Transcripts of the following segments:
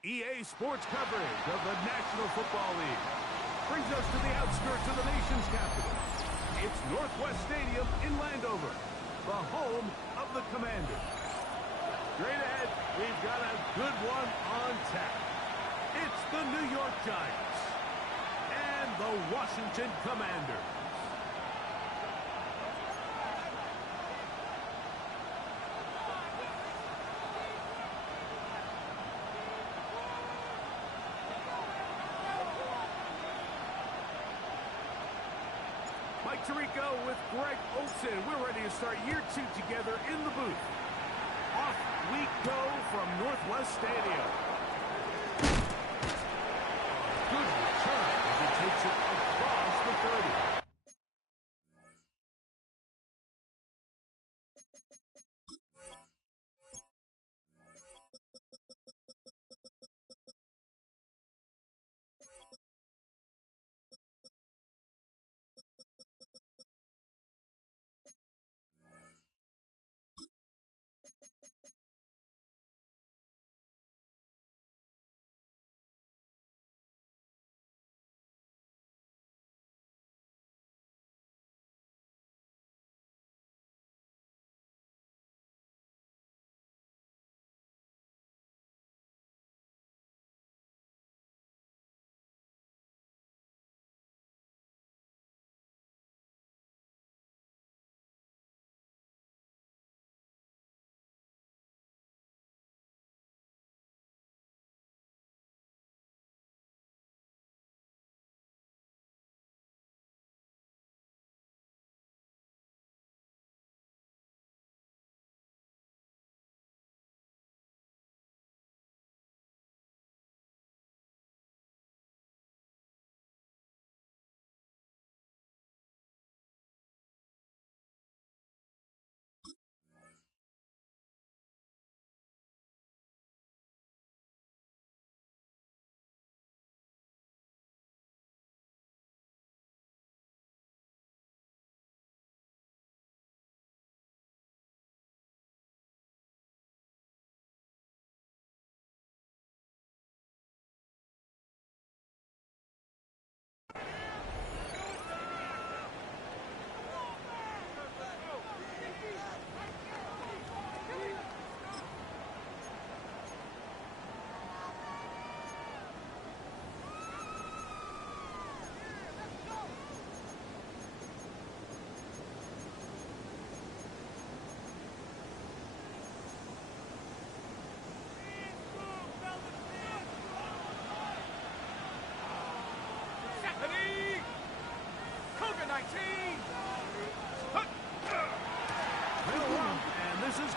EA Sports coverage of the National Football League brings us to the outskirts of the nation's capital. It's Northwest Stadium in Landover, the home of the Commanders. Straight ahead, we've got a good one on tap. It's the New York Giants and the Washington Commanders. Mike Tirico with Greg Olsen. We're ready to start year 2 together in the booth. Off we go from Northwest Stadium. Good return as he takes it across the 30.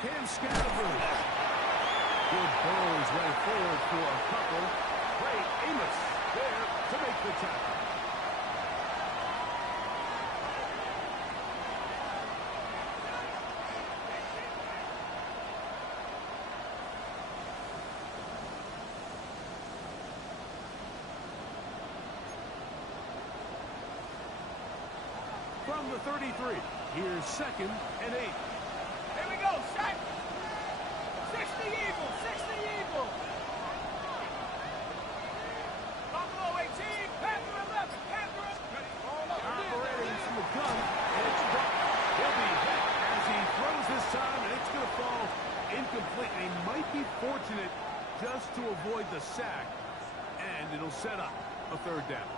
Cam Scatterbury. Good throws right forward for a couple. Ray Amos there to make the tackle. From the 33, here's 2nd and 8. Here we go, set! 60 Eagle, 60 Eagle! Buffalo 18, Panther 11, Panther 11. Operating from the gun, and it's dropped. He'll be hit as he throws this time, and it's going to fall incomplete. He might be fortunate just to avoid the sack, and it'll set up a 3rd down.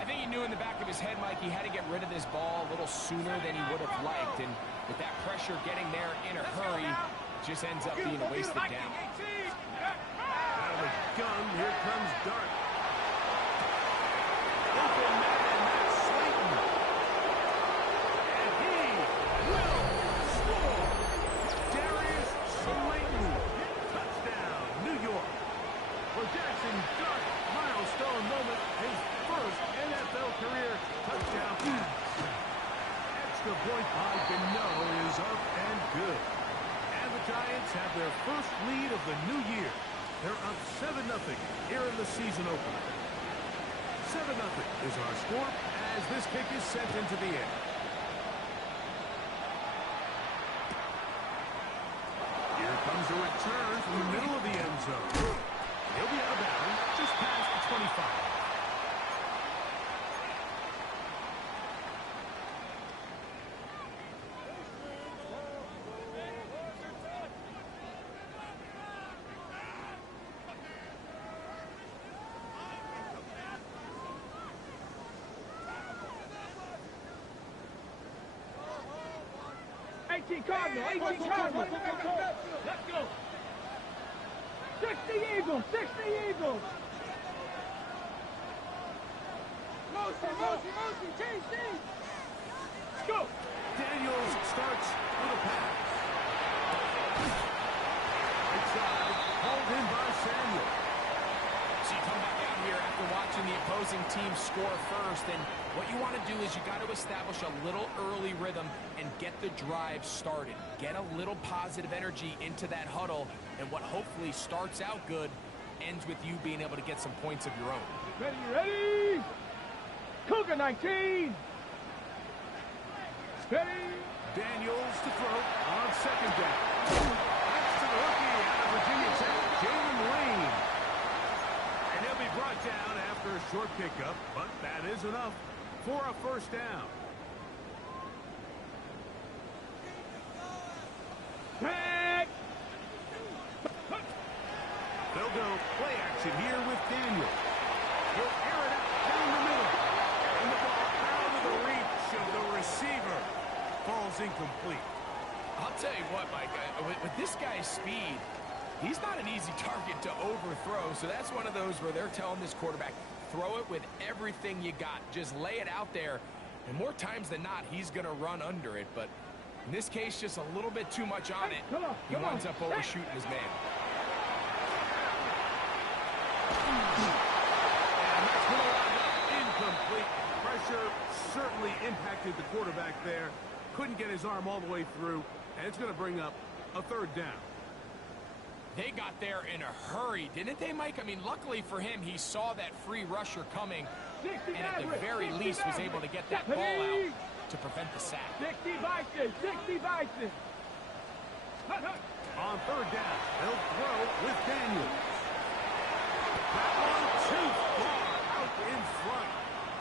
I think he knew in the back of his head, Mike, he had to get rid of this ball a little sooner than he would have liked. And with that pressure getting there in a hurry, it just ends up being a wasted down. Out of the gun, here comes Dart. Open man, that's Slayton. And he will score. Darius Slayton. Touchdown, New York. For Jackson Dart, milestone moment, his first NFL career touchdown. Extra point by Gano is up and good. And the Giants have their first lead of the new year. They're up 7-0 here in the season opener. 7-0 is our score as this kick is sent into the air. Here comes a return from the middle of the end zone. He'll be out of bounds just past the 25. Cardinal, 18 Cardinal. Let's go. 60 Eagles, 60 Eagles. Motion, change. Go. Daniels starts with a pass. Right side, hauled in by Samuel. So you come back out here after watching the opposing team score first, and what you want to do is you got to establish a little early rhythm and get the drive started. Get a little positive energy into that huddle, and what hopefully starts out good ends with you being able to get some points of your own. Ready? Cougar 19. Ready? Daniels to throw on second down. Pass to the rookie out of Virginia Tech, Jalen Lane. And he'll be brought down after a short pickup, but that is enough for a first down. Tag. They'll go play action here with Daniels. He'll air it out down the middle. And the ball out of the reach of the receiver. Falls incomplete. I'll tell you what, Mike, with this guy's speed, he's not an easy target to overthrow, so that's one of those where they're telling this quarterback, throw it with everything you got. Just lay it out there, and more times than not, he's going to run under it, but in this case, just a little bit too much on it. He winds up overshooting his man. And that's going to wind up incomplete. Pressure certainly impacted the quarterback there. Couldn't get his arm all the way through, and it's going to bring up a third down. They got there in a hurry, didn't they, Mike? I mean, luckily for him, he saw that free rusher coming, and at the very least was able to get that ball out to prevent the sack. 60 Bison. On third down, they'll throw with Daniels. That one too far out in front.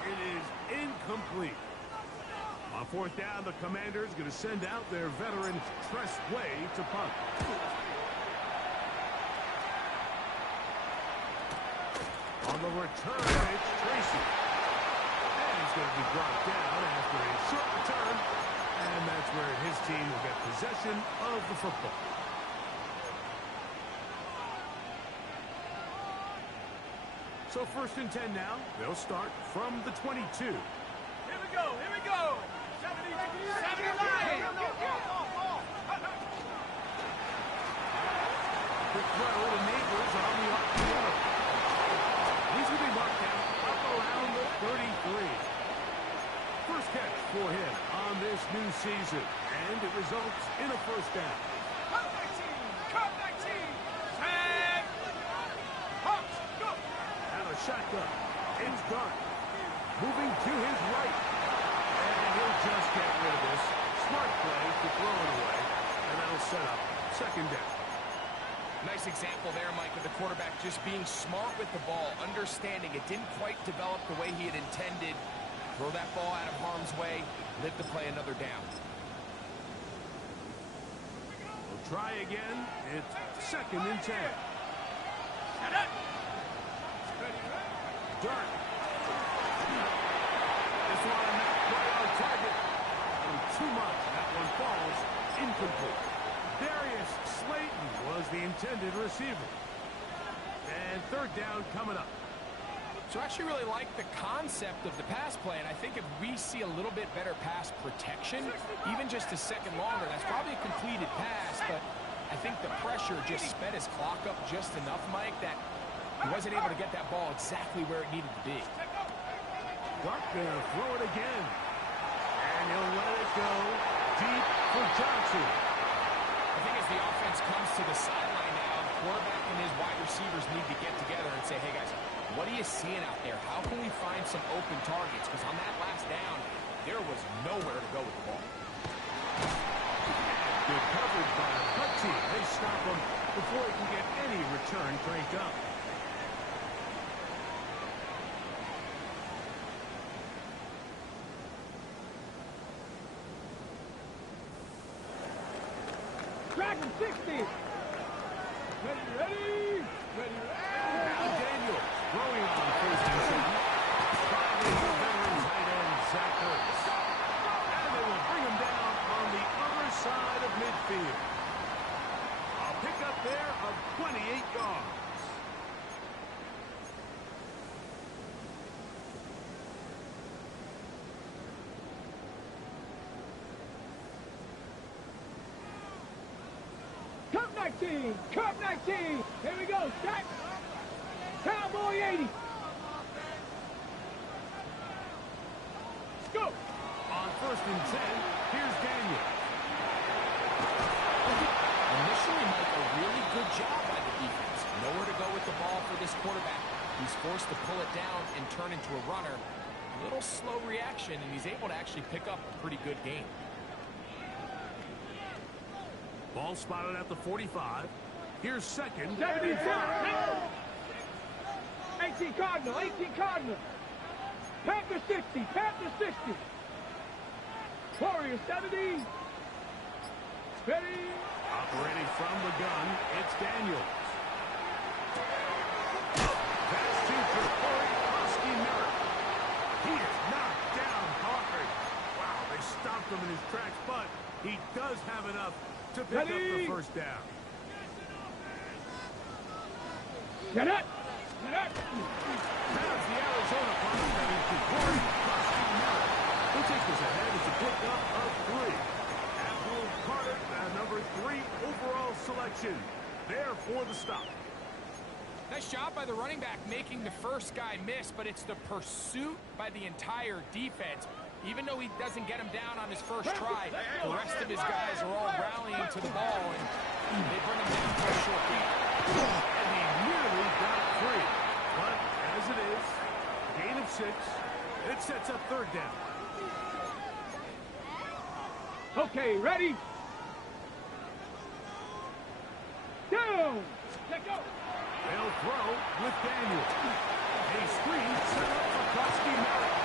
It is incomplete. On fourth down, the Commanders going to send out their veteran Tress Way to punt. On the return, it's Tracy. And he's going to be brought down after a short return. And that's where his team will get possession of the football. So 1st and 10 now. They'll start from the 22. Here we go. 79. Quick throw to Neighbors on the RPO. He's going to be marked down up around the 33. First catch for him on this new season, and it results in a first down. Cut 19. Tag. Hawks, go. Out of shotgun. It's Dart. Moving to his right. And he'll just get rid of this. Smart play to throw it away, and that'll set up second down. Nice example there, Mike, of the quarterback just being smart with the ball, understanding it didn't quite develop the way he had intended. Throw that ball out of harm's way, live to play another down. We'll try again. It's 2nd and 10. Dart. This one not quite on target. And too much. That one falls incomplete. Darius Slayton was the intended receiver. And third down coming up. So I actually really like the concept of the pass play, and I think if we see a little bit better pass protection, even just a second longer, that's probably a completed pass, but I think the pressure just sped his clock up just enough, Mike, that he wasn't able to get that ball exactly where it needed to be. Dart there, throw it again. And he'll let it go deep for Johnson. I think as the offense comes to the sideline now, the quarterback and his wide receivers need to get together and say, hey, guys, what are you seeing out there? How can we find some open targets? Because on that last down, there was nowhere to go with the ball. Good coverage by the team. They stop him before he can get any return cranked up. second, 60. Ready, ready, ready, Now Daniels throwing on first and 10. Finding the veteran tight end, Zach Ertz. And they will bring him down on the other side of midfield. A pickup there of 28 yards. Cup 19, Cup 19. Here we go, Shaq. Cowboy 80. Go. On first and 10, here's Daniels. Initially, Mike, a really good job by the defense. Nowhere to go with the ball for this quarterback. He's forced to pull it down and turn into a runner. A little slow reaction, and he's able to actually pick up a pretty good game. Ball spotted at the 45. Here's second. 75. 18 Cardinal, 18 Cardinal. Panther 60, Panther 60. Warrior 70. Ready. Operating from the gun, it's Daniels. Pass to Corey Merritt. He is knocked down hard. Wow, they stopped him in his tracks, but he does have enough to pick up the first down. Get up. Get up. That's the Arizona punt heading to Corey Merritt. He'll take this ahead as a pickup of 3. Abdul Carter, number 3 overall selection. There for the stop. Nice job by the running back making the first guy miss, but it's the pursuit by the entire defense. Even though he doesn't get him down on his first try, the rest of his guys are all rallying to the ball, and they bring him down for a short gain. And he nearly got free. But as it is, gain of 6, it sets up third down. Okay, ready. Down. Let go. They'll throw with Daniels. A screen set up for Krusty Merritt.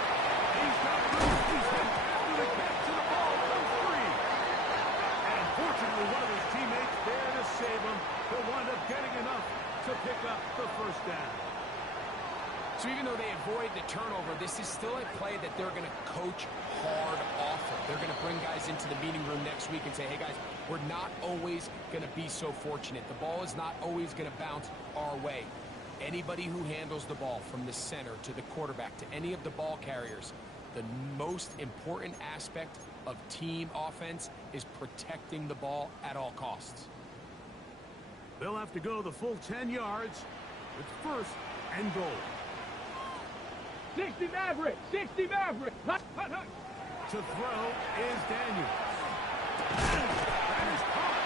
He's got room. He's hit after the catch to the ball from 3. And fortunately, one of his teammates there to save him. He'll wind up getting enough to pick up the first down. So even though they avoid the turnover, this is still a play that they're going to coach hard off of. They're going to bring guys into the meeting room next week and say, hey, guys, we're not always going to be so fortunate. The ball is not always going to bounce our way. Anybody who handles the ball from the center to the quarterback to any of the ball carriers, the most important aspect of team offense is protecting the ball at all costs. They'll have to go the full 10 yards. It's first and goal. 60 Maverick, 60 Maverick. Hut, hut, hut. To throw is Daniels. That is caught.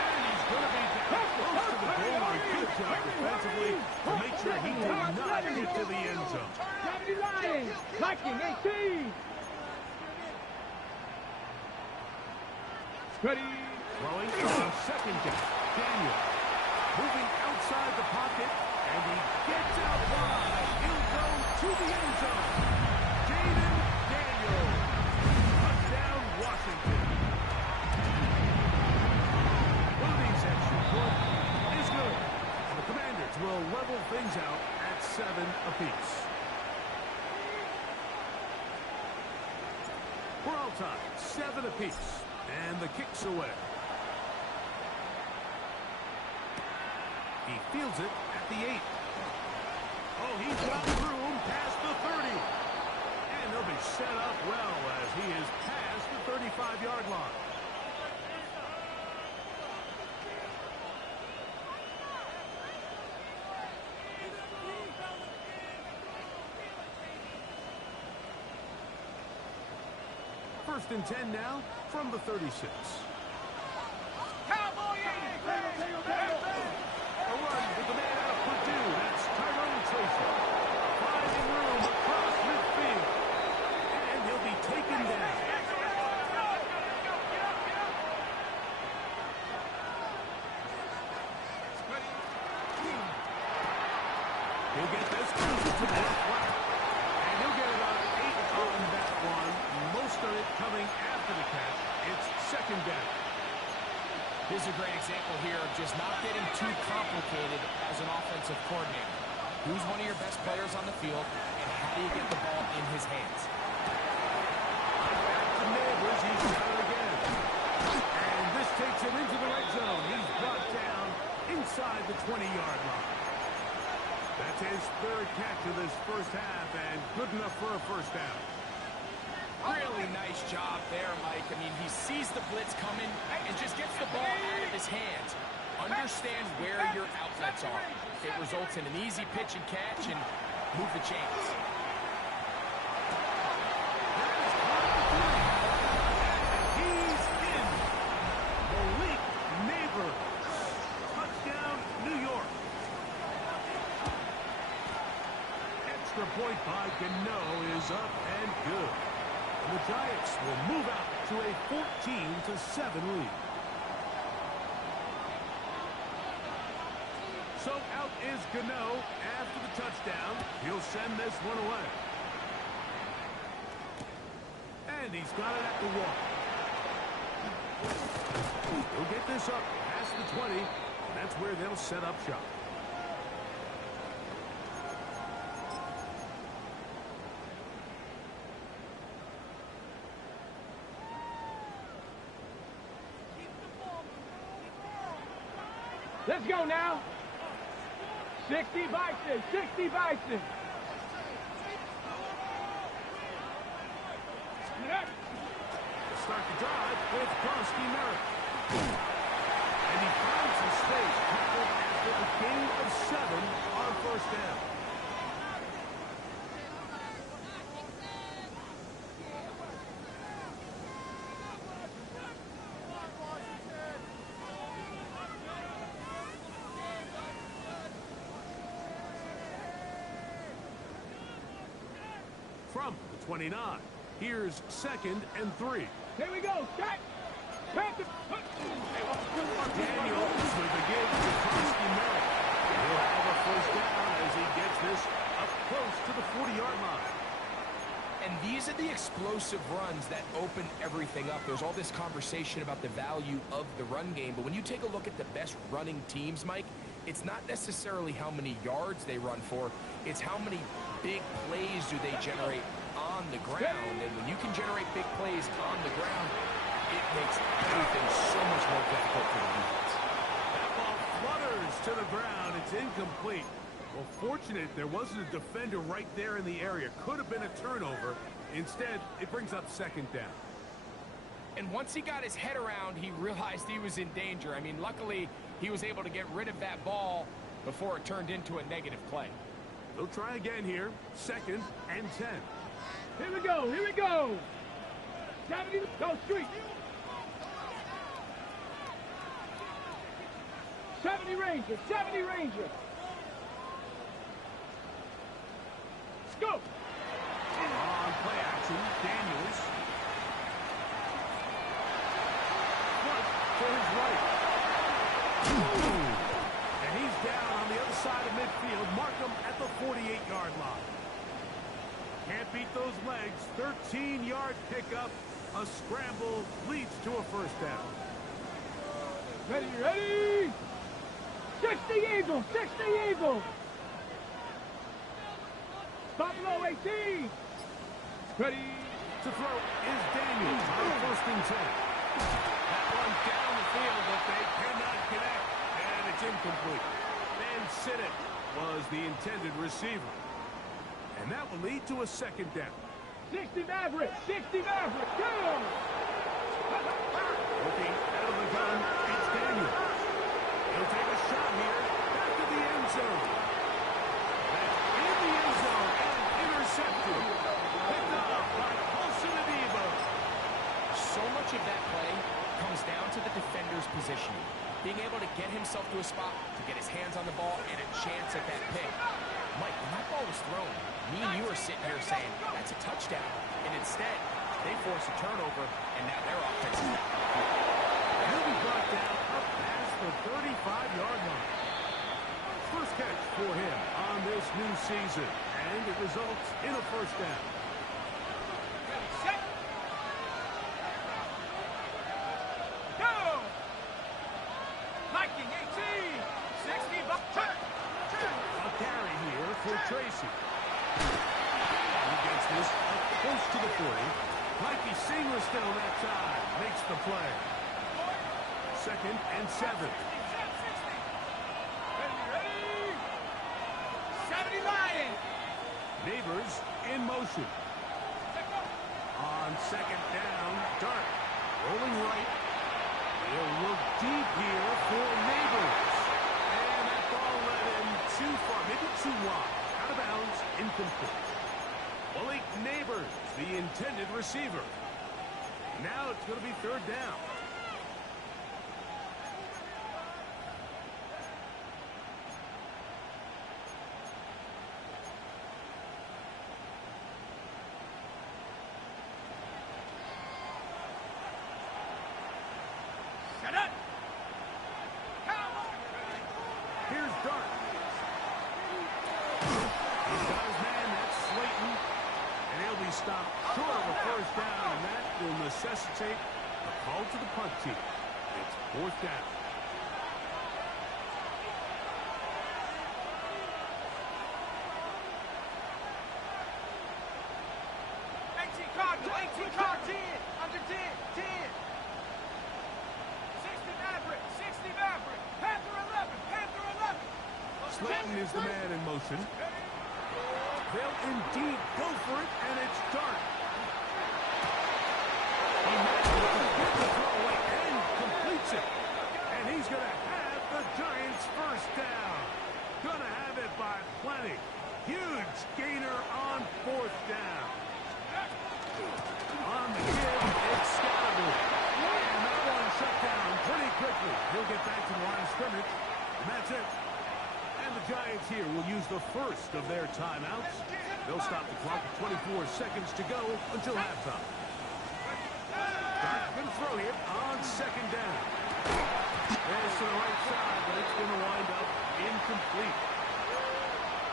And he's going to be down close to the goal line. Good job defensively to make sure he did not get to the end zone. 70 Lions, Viking 18. Ready. Throwing on second down. Daniels moving outside the pocket, and he gets out wide. He'll go to the end zone. Jaden Daniels. Touchdown, Washington. One of these extra point is good. And the Commanders will level things out at 7 apiece. We're all tied, 7 apiece. And the kick's away. He fields it at the 8. Oh, he's got room past the 30. And he'll be set up well as he is past the 35-yard line. First and 10 now from the 36. Cowboy 80. A run with the man out of Purdue. That's Tyrone Tracy. Finding room across midfield. And he'll be taken down. He'll get this to the left flat. And he'll get about 8 on that one. Most of it coming after the catch. It's second down. This is a great example here of just not getting too complicated as an offensive coordinator. Who's one of your best players on the field, and how do you get the ball in his hands? Back to Neighbors, he's got it again. And this takes him into the red zone. He's brought down inside the 20-yard line. That's his third catch of this first half, and good enough for a first down. Really nice job there, Mike. I mean, he sees the blitz coming and just gets the ball out of his hands. Understand where your outlets are. It results in an easy pitch and catch and move the chains. He's in. Malik Neighbors. Touchdown, New York. Extra point by Gano is up and good. And the Giants will move out to a 14-7 lead. So out is Gano after the touchdown. He'll send this one away. And he's got it at the 1. He'll get this up past the 20. And that's where they'll set up shop. Let's go now. 60 Bison, 60 Bison. Start the drive with Krosky Merritt. And he finds the space tackled after a gain of 7 on first down. From the 29, here's 2nd and 3. Here we go. Stack. Daniels with the give to Krosky Merritt. He'll have a first down as he gets this up close to the 40-yard line. And these are the explosive runs that open everything up. There's all this conversation about the value of the run game, but when you take a look at the best running teams, Mike, it's not necessarily how many yards they run for, it's how many big plays do they generate on the ground. And when you can generate big plays on the ground, it makes everything so much more difficult for the defense. That ball flutters to the ground. It's incomplete. Well, fortunate there wasn't a defender right there in the area. Could have been a turnover. Instead, it brings up 2nd down. And once he got his head around, he realized he was in danger. I mean, luckily, he was able to get rid of that ball before it turned into a negative play. They'll try again here. 2nd and 10. Here we go. Here we go. 70. Go street. 70 Ranger. 70 Ranger. Let's go. On play action, Daniels. Front for his right. And he's down on the other side of midfield. Mark him at the 48-yard line. Can't beat those legs. 13-yard pickup. A scramble leads to a first down. Ready, ready. 60 Eagles, 60 Eagles. Buffalo 18. Ready. To throw is Daniels on 1st and 10. That one down the field, but they cannot connect. And it's incomplete. Van Sinnott was the intended receiver. And that will lead to a 2nd down. 60 Maverick, 60 Maverick, go! Looking out of the gun, it's Daniels. He'll take a shot here, back to the end zone. That's in the end zone and intercepted. Picked up by Paulson Adebo. So much of that play comes down to the defender's positioning. Being able to get himself to a spot, to get his hands on the ball, and a chance at that pick. Mike, when that ball was thrown, me and you are sitting here saying, that's a touchdown. And instead, they force a turnover, and now their offense is out. He'll be brought down up past the 35-yard line. First catch for him on this new season, and it results in a first down. Go! Tracy. He gets this up close to the 40. Might be seamless still that time. Makes the play. 2nd and 7. Ready? 70 Lion. Neighbors in motion. On 2nd down, Dart rolling right. He'll look deep here for Neighbors. And that ball led him too far, maybe too wide. Out of bounds, incomplete. Malik Neighbors, the intended receiver. Now it's going to be 3rd down. Shut up. Here's Dart. He's got his man, that's Slayton. And he'll be stopped short of a 1st down, and that will necessitate a call to the punt team. It's 4th down. Cardinal, 18 card, 10, under 10, 10. 60 Maverick, 60 Maverick, Panther 11, Panther 11. Slayton is the man in motion. They'll indeed go for it, and it's Dart. He manages to get the throw away and completes it. And he's going to have the Giants' 1st down. Going to have it by plenty. Huge gainer on 4th down. On the give, it's Scatterby. And that one shut down pretty quickly. He'll get back to the line of scrimmage, and that's it. And the Giants here will use the 1st of their timeouts. They'll stop the clock at 24 seconds to go until halftime. Dart going to throw here on 2nd down. There's to the right side, but it's going to wind up incomplete.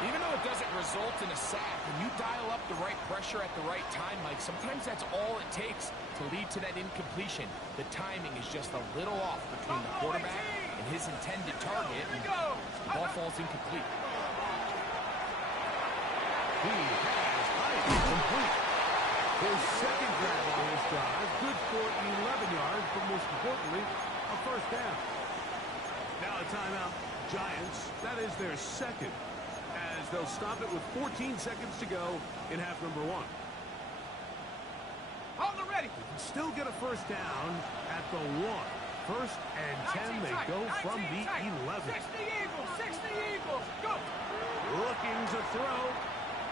Even though it doesn't result in a sack, when you dial up the right pressure at the right time, Mike, sometimes that's all it takes to lead to that incompletion. The timing is just a little off between the quarterback and his intended target, and the ball falls incomplete. He has height complete. His 2nd grab on this drive, good for 11 yards, but most importantly, a 1st down. Now a timeout, Giants. That is their 2nd. As they'll stop it with 14 seconds to go in half number 1. Hold it ready. They can still get a 1st down at the 1. 1st and 10, they go from the 11. 60 Eagles, 60 Eagles, go. Looking to throw.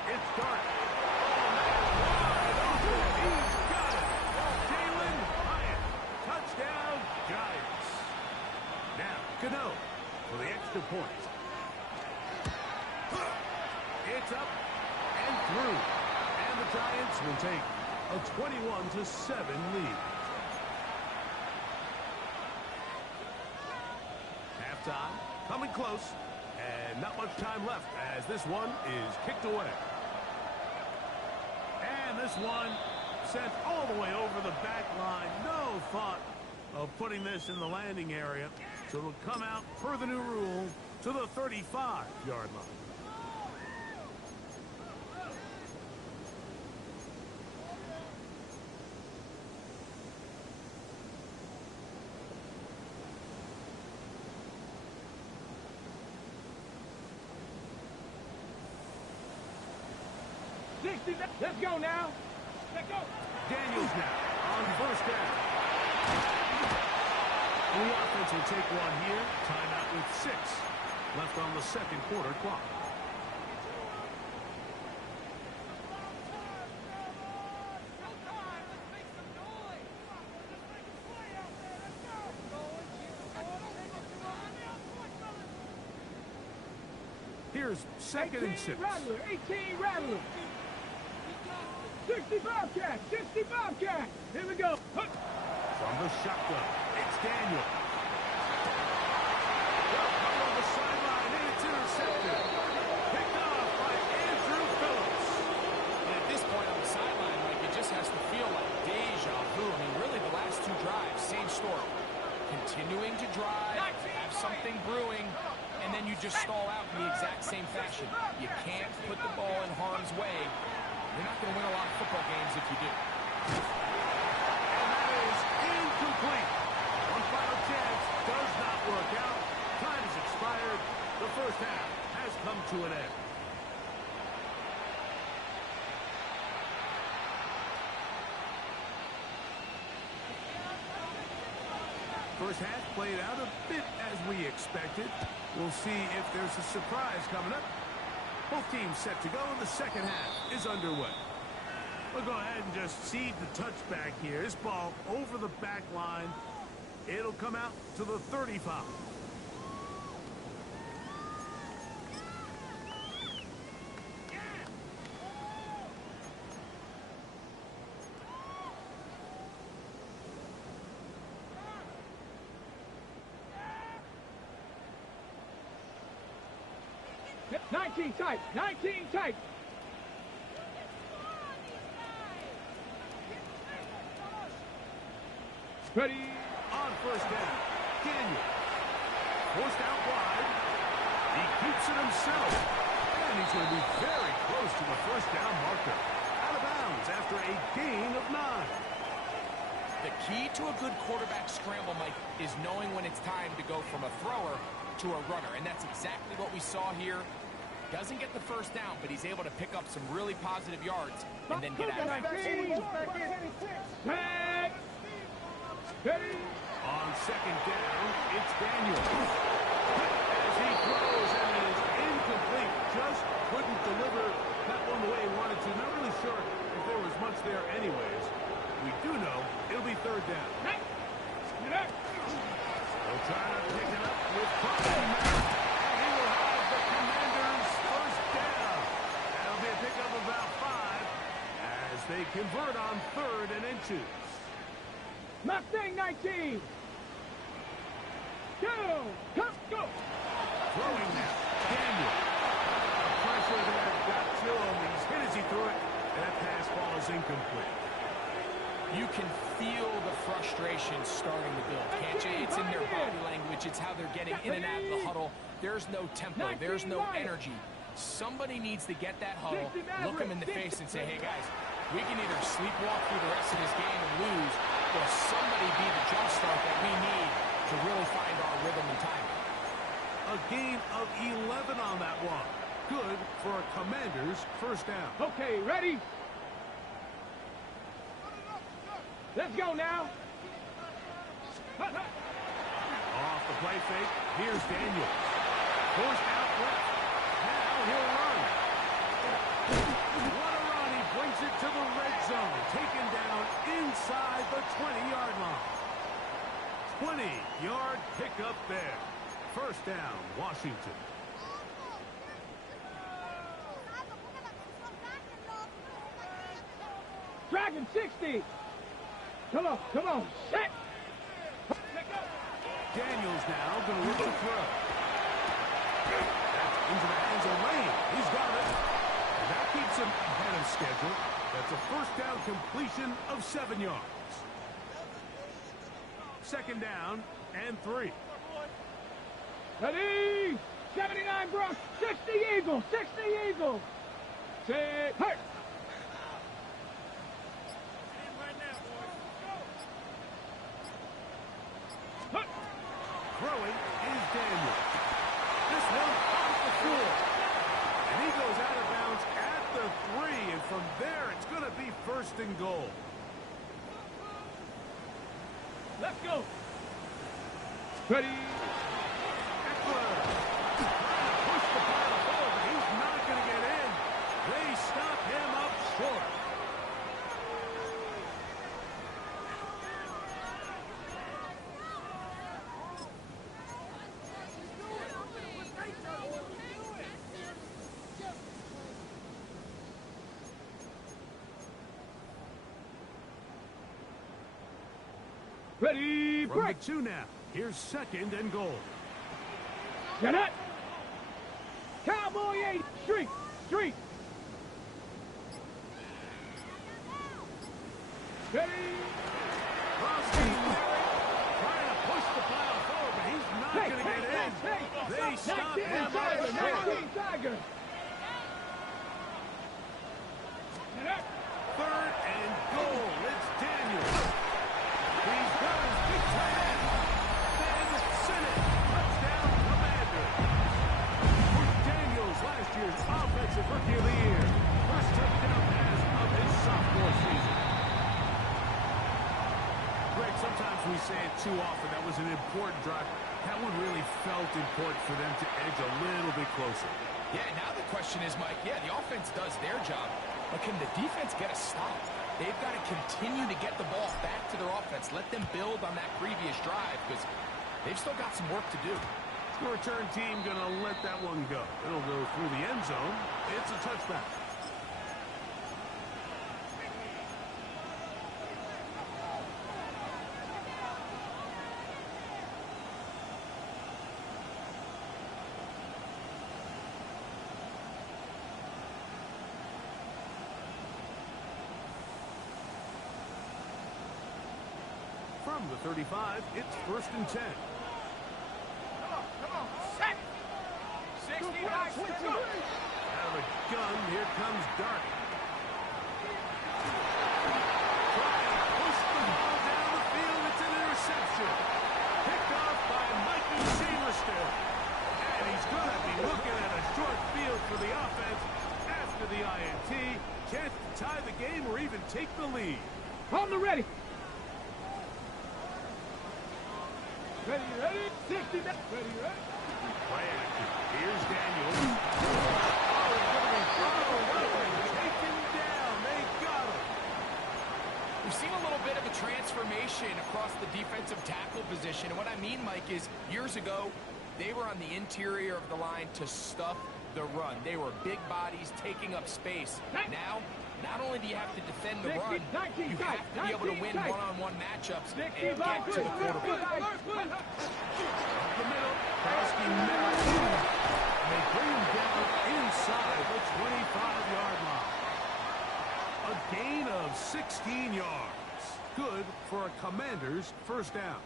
It's Dart. He's got it. Jalen Hyatt. Touchdown, Giants. Now, Cano for the extra point. It's up and through. And the Giants will take a 21-7 lead. Halftime coming close. And not much time left as this one is kicked away. And this one sent all the way over the back line. No thought of putting this in the landing area. So it'll come out per the new rule to the 35-yard line. Let's go now. Let's go. Daniels now on 1st down. The offense will take one here. Timeout with 6 left on the 2nd quarter clock. Here's 2nd and 6. Rattler, 18 Rattler. 60 Bobcat, 60 Bobcat. Here we go. From the shotgun, it's Daniel. On the sideline, and it's intercepted. Picked off by Andrew Phillips. And at this point on the sideline, like, it just has to feel like deja vu. I mean, really, the last 2 drives, same story. Continuing to drive, have something brewing, and then you just stall out in the exact same fashion. You can't put the ball in harm's way. You're not going to win a lot of football games if you do. And that is incomplete. One final chance does not work out. Time has expired. The first half has come to an end. First half played out a bit as we expected. We'll see if there's a surprise coming up. Both teams set to go, and the second half is underway. We'll go ahead and just cede the touchback here. This ball over the back line. It'll come out to the 35. Yep, 19 tight. 19 tight. Ready. On first down, Daniel. Forced out wide. He keeps it himself. And he's going to be very close to the first down marker. Out of bounds after a gain of 9. The key to a good quarterback scramble, Mike, is knowing when it's time to go from a thrower to a runner. And that's exactly what we saw here. Doesn't get the first down, but he's able to pick up some really positive yards and then get out of bounds. Back. Ready. On second down, it's Daniel. As he throws, and it is incomplete. Just couldn't deliver that one the way he wanted to. Not really sure if there was much there anyways. We do know it'll be third down. They'll try to pick it up with Cotton. And he will have the Commanders' first down. That'll be a pickup of about 5 as they convert on 3rd and inches. Mustang 19. Go. Come, go. Throwing now, Daniel. Pressure there got to him. He's hit as he threw it, and that pass ball is incomplete. You can feel the frustration starting to build, can't you? It's in their body language. It's how they're getting in and out of the huddle. There's no tempo. There's no energy. Somebody needs to get that huddle, look them in the face and say, hey, guys, we can either sleepwalk through the rest of this game and lose, or somebody be the jump start that we need to really find our rhythm and timing. A gain of 11 on that one. Good for a Commander's first down. Okay, ready? Let's go now. Off the play fake, here's Daniel. Forced out left. Now he'll run. What a run. He brings it to the red zone. Taken down inside the 20-yard line. 20-yard pickup there. First down, Washington. Dragon 60. Come on, come on. Set. Daniels now going to look to throw. That's into the hands of Lane. He's got it. And that keeps him ahead of schedule. That's a first down completion of 7 yards. Second down and 3. Ready. 79 Bronx. 60 Eagles. 60 Eagles. Set. Hurt. Throwing is Daniel. This one off the floor. And he goes out of bounds at the 3. And from there, it's going to be first and goal. Let's go. Ready. Eckler. Trying to push the pile forward, but he's not going to get in. They stop him up short. Ready. From the Break. 2 now. Here's second and goal. Get it. Cowboy 8. Street. Street. Ready. Trying to push the pile forward, but he's not going to get in. They stop him good. Third and goal. It's Daniels. He's got his big tight end. Then Sinnott. Touchdown, Commanders. For Daniels, last year's Offensive Rookie of the Year. First touchdown pass of his sophomore season. Greg, sometimes we say it too often. That was an important drive. That one really felt important for them to edge a little bit closer. Yeah, now the question is, Mike, yeah, the offense does their job, but can the defense get a stop? They've got to continue to get the ball back to their offense. Let them build on that previous drive because they've still got some work to do. The return team going to let that one go. It'll go through the end zone. It's a touchback. From the 35, it's 1st and 10. Come on, set. 60 yards, let's go. Out of a gun, here comes Dark. Trying to push the ball down the field. It's an interception. Picked off by Mikey Seamerstill. And he's going to be looking at a short field for the offense after the INT. Chance to tie the game or even take the lead. On the ready. Ready, 60, ready. Play action. Here's Daniels. Oh, he's going to be taken down. They got him. We've seen a little bit of a transformation across the defensive tackle position. And what I mean, Mike, is years ago, they were on the interior of the line to stuff the run. They were big bodies taking up space. Now, not only do you have to defend the run, you have to be able to win one-on-one matchups and get to the quarterback. Up the middle. Kowski middle. They bring him down inside the 25-yard line. A gain of 16 yards. Good for a Commander's first down.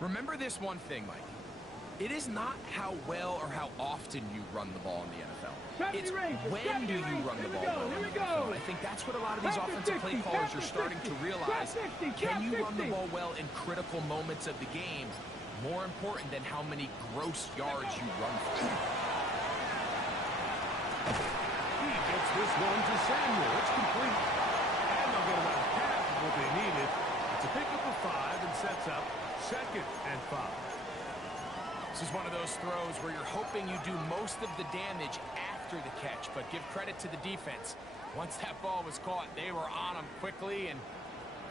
Remember this one thing, Mike. It is not how well or how often you run the ball in the NFL. It's when do you run the ball well in the NFL. And I think that's what a lot of these offensive play callers are starting to realize. Can you run the ball well in critical moments of the game? More important than how many gross yards you run for. He gets this one to Samuel. It's complete. And they'll get about half of what they needed. It's a pickup of 5 and sets up 2nd and 5. This is one of those throws where you're hoping you do most of the damage after the catch, but give credit to the defense. Once that ball was caught, they were on him quickly, and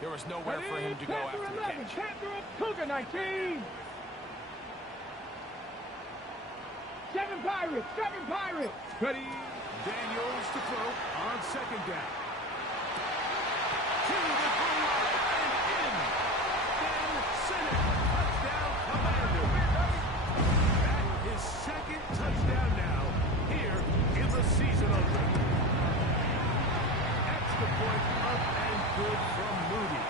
there was nowhere for him to go after the catch. Cougar 19. 7 Pirates, 7 Pirates. Ready. Daniels to throw on 2nd down. To the goal line and in. Then Sinnott. Touchdown, Commander. His 2nd touchdown now here in the season opener. Extra point up and good from Moody.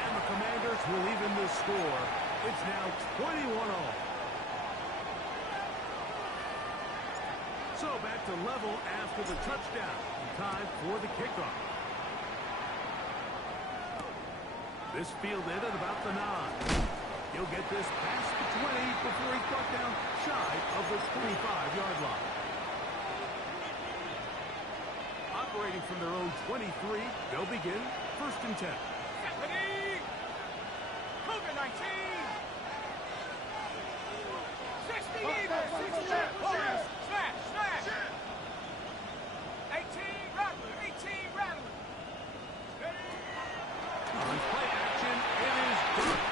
And the Commanders will even the score. It's now 21-all. So back to level after the touchdown. Time for the kickoff. This fielded at about the 9. He'll get this past the 20 before he's brought down shy of the 25-yard line. Operating from their own 23, they'll begin 1st and 10. Ready. Cougar 19. 60 meters. 60 meters. Smash. 18 Rattler. 18 Rattler. Ready. On play action, it is Dirk.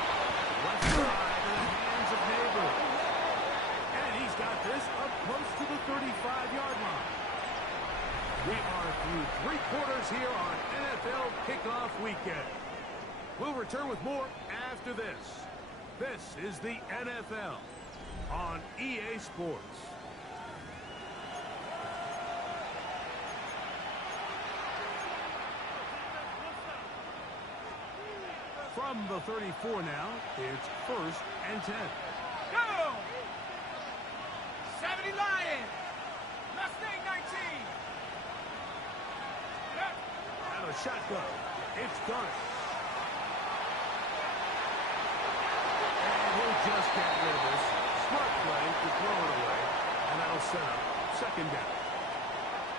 Left side in the hands of Neighbor. And he's got this up close to the 35-yard line. We are through 3 quarters here on NFL Kickoff Weekend. We'll return with more after this. This is the NFL on EA Sports. From the 34 now, it's 1st and 10. Go. 70 Lions. Mustang 19. And a shotgun. It's done. And he'll just get rid of this. Smart play to throw it away. And that'll set up second down.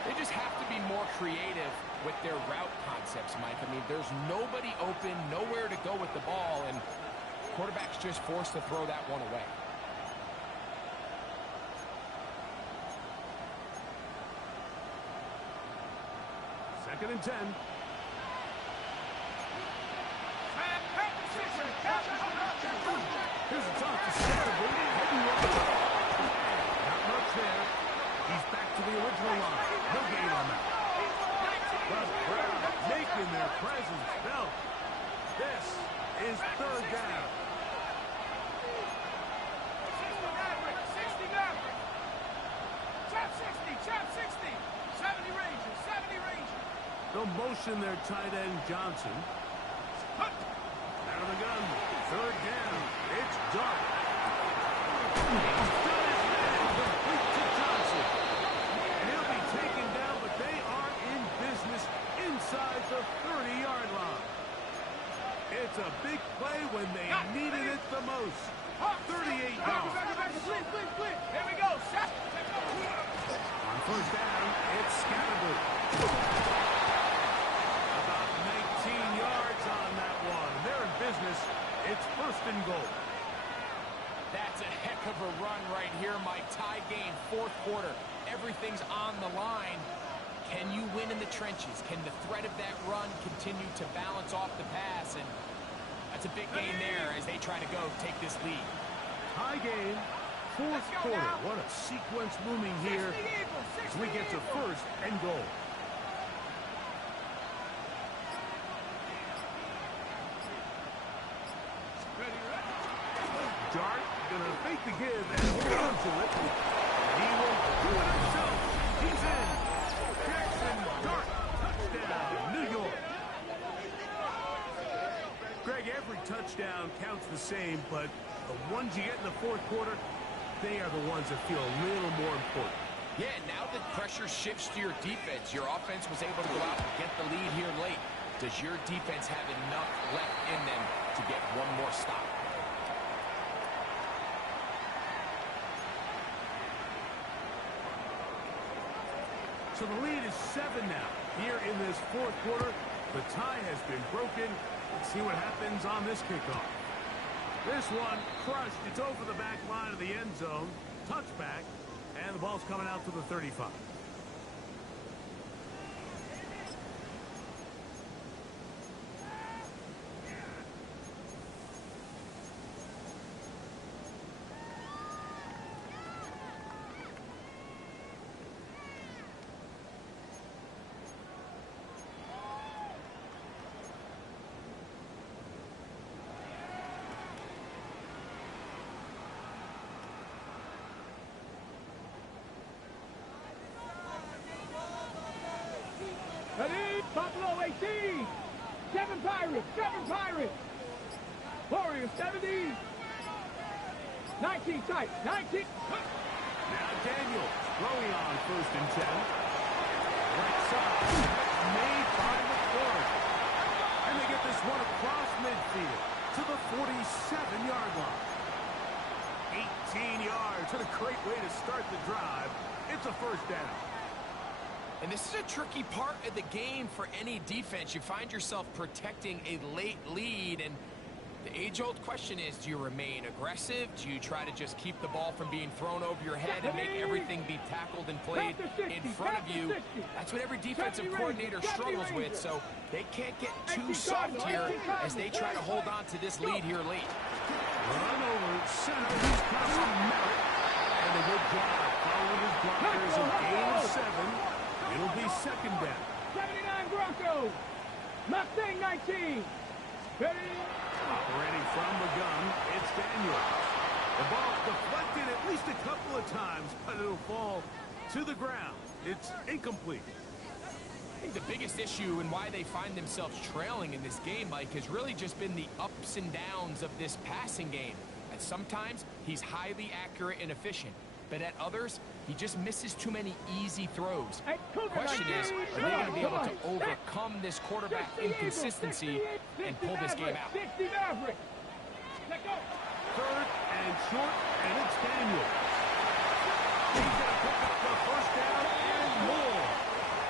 They just have to be more creative with their route concepts, Mike. I mean, there's nobody open, nowhere to go with the ball, and quarterback's just forced to throw that one away. Second and 10. Here's a toss to Scattergood. Heading right. Not much there. He's back to the original line. No gain on that. The crowd making their presence felt. This is third down. 60 Maverick. Chop 60. Chop 60. 70 Rangers. 70 Rangers. They'll motion their tight end Johnson. Out of the gun. Third down. It's Dart. He's got his man complete to Johnson. And he'll be taken down, but they are in business inside the 30-yard line. It's a big play when they needed it the most. 38 yards. Here we go. On first down, it's Scattergood. About 19 yards on that one. They're in business. It's first and goal. That's a heck of a run right here, Mike. Tie game, fourth quarter. Everything's on the line. Can you win in the trenches? Can the threat of that run continue to balance off the pass? And that's a big gain there as they try to go take this lead. Tie game, fourth quarter. What a sequence looming here as we get to first and goal. Dart gonna fake the give and hold on to it. He will do it himself. He's in. Jackson Dart, touchdown, New York. Greg, every touchdown counts the same, but the ones you get in the fourth quarter, they are the ones that feel a little more important. Yeah, now that pressure shifts to your defense, your offense was able to go out and get the lead here late. Does your defense have enough left in them to get one more stop? So the lead is 7 now. Here in this fourth quarter, the tie has been broken. Let's see what happens on this kickoff. This one crushed. It's over the back line of the end zone. Touchback, and the ball's coming out to the 35. Ready? Buffalo 18. 7 Pirates. 7 Pirates. Warriors 70. 19 tight. 19. Now Daniels throwing on first and 10. Right side. Made by McCord. And they get this one across midfield to the 47-yard line. 18 yards. What a great way to start the drive. It's a first down. And this is a tricky part of the game for any defense. You find yourself protecting a late lead, and the age-old question is, do you remain aggressive? Do you try to just keep the ball from being thrown over your head and make everything be tackled and played in front of you? That's what every defensive coordinator struggles with, so they can't get too soft here as they try to hold on to this lead here late. Run over center. He's got some merit. And a good job following his blockers in game 7. It'll be second down. 79 Broncos. Mustang 19. Ready? Operating from the gun, it's Daniels. The ball's deflected at least a couple of times, but it'll fall to the ground. It's incomplete. I think the biggest issue and why they find themselves trailing in this game, Mike, has really just been the ups and downs of this passing game. I And sometimes he's highly accurate and efficient, but at others, he just misses too many easy throws. The question is, are they going to be able to overcome this quarterback inconsistency and pull this game out? 60 Maverick. Let go. Third and short, and it's Daniel. He's going to pick up the first down and more.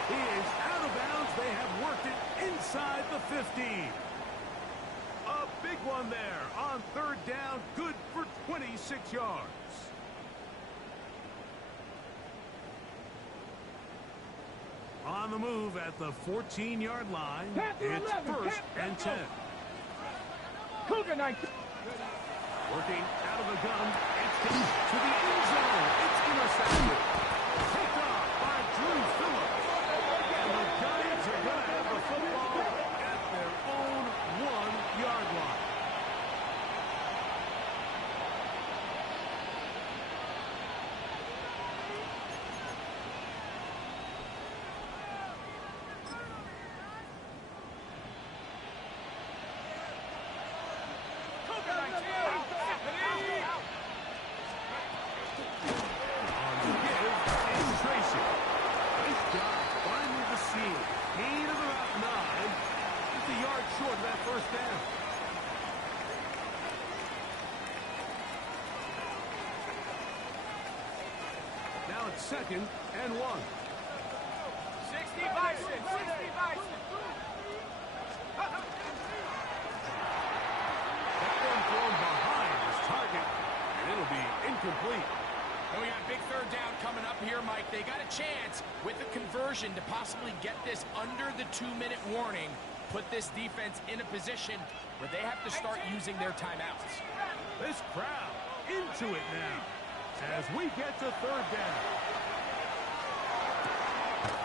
He is out of bounds. They have worked it inside the 15. A big one there on third down, good for 26 yards. On the move at the 14-yard line, it's first and 10. Cougar 19. Working out of the gun, it's to the end zone. It's intercepted. Picked off by Drew Phillips. And the Giants are going to have the football at their own 1-yard line. Now it's second and 1. 60 Bison. 60 Bison. That one thrown behind his target, and it'll be incomplete. And we got a big third down coming up here, Mike. They got a chance with a conversion to possibly get this under the 2-minute warning, put this defense in a position where they have to start using their timeouts. This crowd into it now as we get to third down.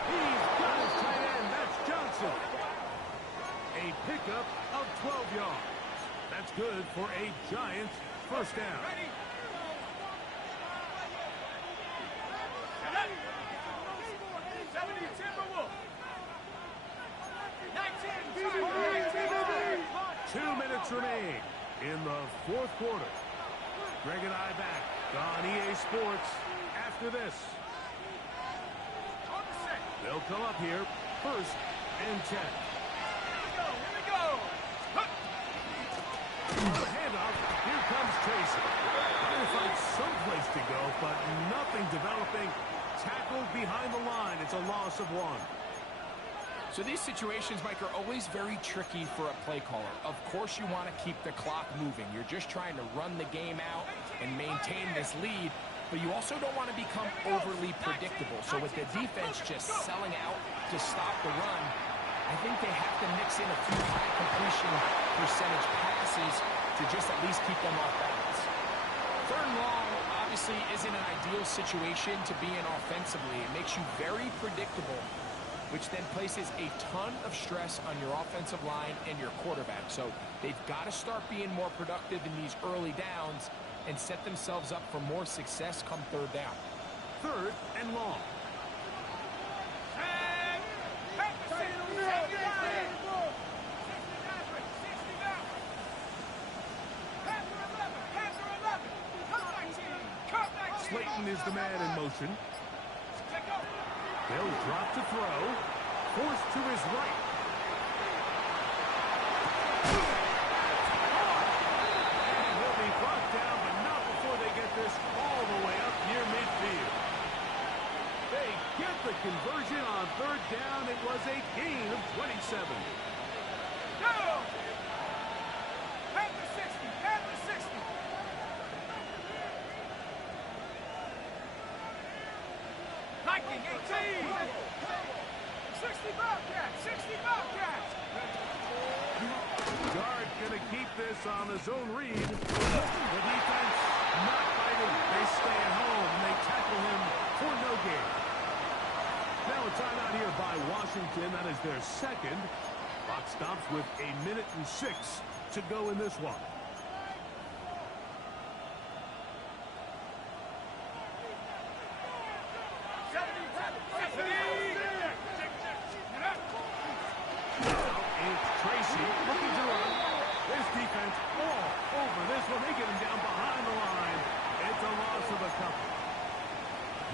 He's got his tight end. That's Johnson. A pickup of 12 yards. That's good for a Giants first down. Ready. 70 Timberwolf. 19. 2 minutes remain in the fourth quarter. Greg and I back on EA Sports after this. They'll come up here first and 10. Here we go. The handoff. Here comes Tracy. Trying to find someplace to go, but nothing developing. Tackled behind the line. It's a loss of 1. So these situations, Mike, are always very tricky for a play caller. Of course you want to keep the clock moving. You're just trying to run the game out and maintain this lead, but you also don't want to become overly predictable. So with the defense just selling out to stop the run, I think they have to mix in a few high completion percentage passes to just at least keep them off balance. Third and long obviously isn't an ideal situation to be in offensively. It makes you very predictable, which then places a ton of stress on your offensive line and your quarterback. So they've got to start being more productive in these early downs and set themselves up for more success come third down. Third and long. Slayton is the man in motion. They'll drop to throw. Forced to his right. And he'll be brought down, but not before they get this all the way up near midfield. They get the conversion on third down. It was a gain of 27. Go! At the 60. At the 60. Viking 18. 60 Bobcats. 60 Bobcats. Guard going to keep this on the zone read. The defense not fighting. They stay at home, and they tackle him for no gain. Now a timeout here by Washington. That is their second. Clock stops with 1:06 to go in this one. This defense all over this one. They get him down behind the line. It's a loss of a couple.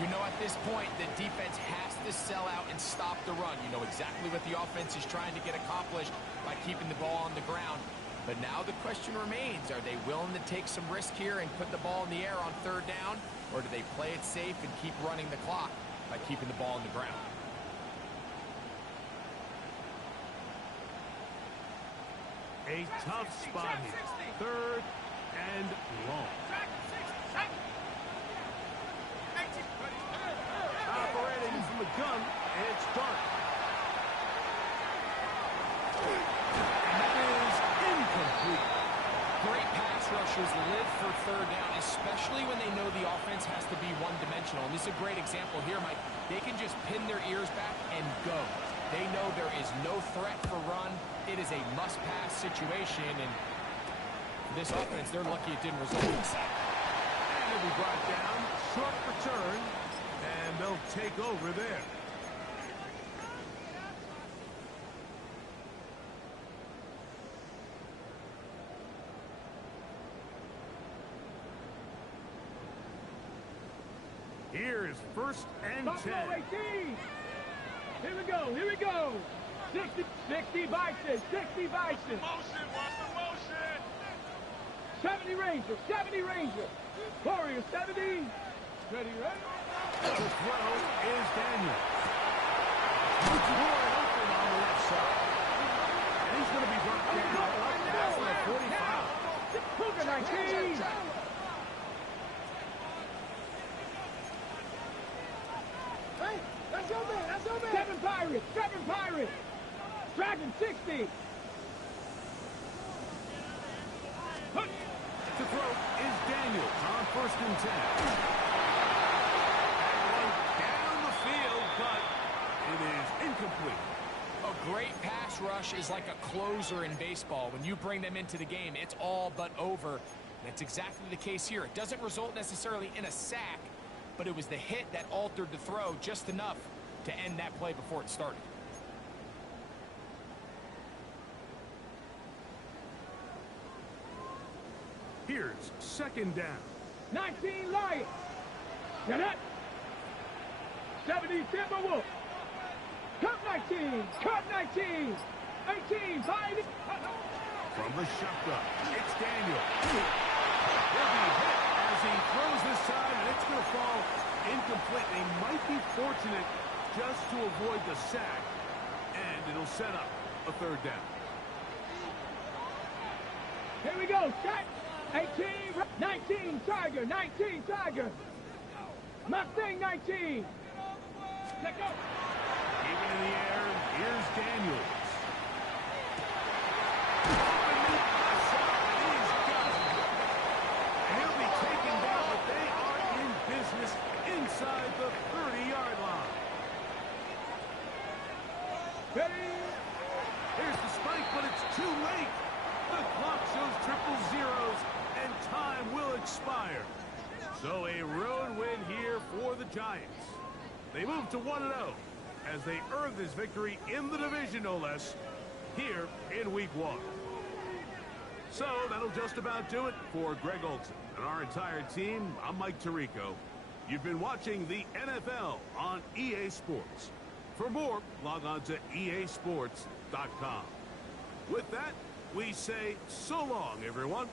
You know, at this point, the defense has to sell out and stop the run. You know exactly what the offense is trying to get accomplished by keeping the ball on the ground. But now the question remains, are they willing to take some risk here and put the ball in the air on third down? Or do they play it safe and keep running the clock by keeping the ball on the ground? A tough spot here. Third and long. Operating from the gun, it's done. And that is incomplete. Great pass rushers live for third down, especially when they know the offense has to be one-dimensional. And this is a great example here, Mike. They can just pin their ears back and go. They know there is no threat for run. It is a must-pass situation, and for this offense, they're lucky it didn't result in a sack. And it'll be brought down, short return, and they'll take over there. Here's first and 10. Buffalo 18. Here we go. Here we go. 60 Bison. 60 Bison. Motion, watch the motion. 70 Rangers. 70 Rangers. Warriors 70. Ready, ready? The throw is Daniel. He's wide open on the left side. And he's going to be brought down up past the 45. Cougar 19. Hey, that's your man. That's your man. 7 Pirates. 7 Pirates. Dragon 60. To throw is Daniels on first and 10. That one down the field, but it is incomplete. A great pass rush is like a closer in baseball. When you bring them into the game, it's all but over. That's exactly the case here. It doesn't result necessarily in a sack, but it was the hit that altered the throw just enough to end that play before it started. Here's second down. 19 Lions. Get it? 70 Timberwolves. Cup 19. Cup 19. 18 Biden. From the shotgun, it's Daniel. He'll be hit as he throws this time, and it's going to fall incomplete. They might be fortunate just to avoid the sack, and it'll set up a third down. Here we go. Shot. 18, 19, Tiger, 19, Tiger. Mustang 19. Let go. Even in the air, here's Daniels. And he'll be taken down, but they are in business inside the 30-yard line. Ready? Here's the spike, but it's too late. The clock shows triple zeros, and time will expire. So a road win here for the Giants. They move to 1-0 as they earn this victory in the division, no less, here in Week 1. So that'll just about do it for Greg Olson and our entire team. I'm Mike Tirico. You've been watching the NFL on EA Sports. For more, log on to easports.com. With that, we say so long, everyone.